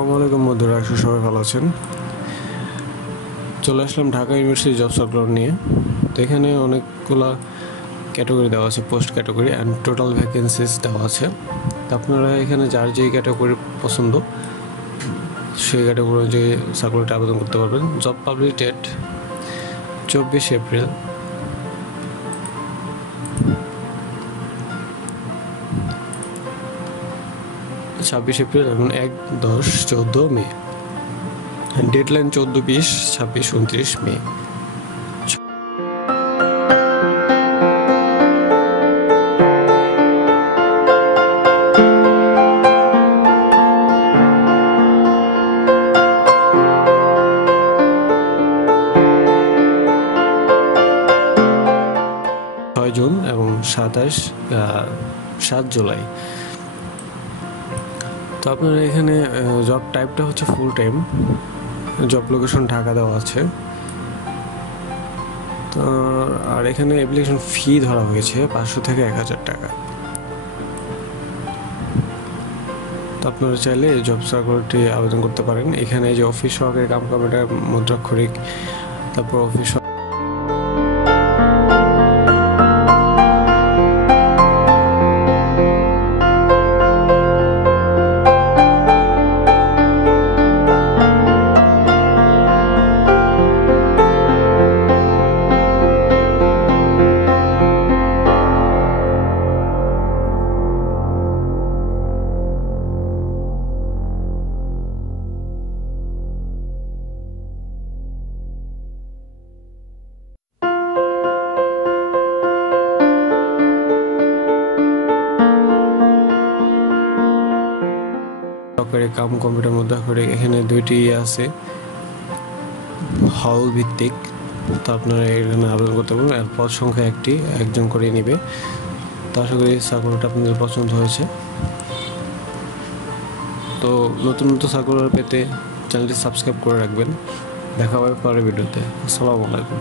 আসসালামু আলাইকুম বন্ধুরা, আশা করি সবাই ভালো আছেন। চলে আসলাম ঢাকা ইউনিভার্সিটি জব সার্কুলার নিয়ে। তো এখানে অনেকগুলা ক্যাটাগরি দেওয়া আছে, post category and total vacancies দেওয়া আছে। তো আপনারা এখানে যার যেই ক্যাটাগরি পছন্দ সেই ক্যাটাগরি অনুযায়ী সার্কুলারটা আবেদন করতে পারবেন। জব পাবলিক ডেট 24 এপ্রিল, এবং 1, 10, 14 মে। ডেডলাইন 14, 20, 26, 29 মে। জুন এবং 7 জুলাই। তো আপনার এখানে জব টাইপটা হচ্ছে full time, job location Dhaka দেওয়া আছে। তো আর এখানে অ্যাপ্লিকেশন ফি ধরা হয়েছে 500 থেকে 1000 টাকা। তো আপনারা চাইলে জব সার্কুলারটি আবেদন করতে পারেন। এখানে যে অফিস সহকারী কাম কম্পিউটার মুদ্রাক্ষরিক, তারপর অফিস কাম কম্পিউটার মুদ্রাক্ষরিক, এখানে 2টি আছে হল ভিত্তিক। তো আপনারা এখানে আবেদন করতে পারবেন। আর পদ সংখ্যা একজন করে নেবে। তো আশা করি সার্কুলারটা আপনাদের পছন্দ হয়েছে। তো নতুন সার্কুলার পেতে চ্যানেলটি সাবস্ক্রাইব করে রাখবেন। দেখা হবে পরের ভিডিওতে। আসসালামু আলাইকুম।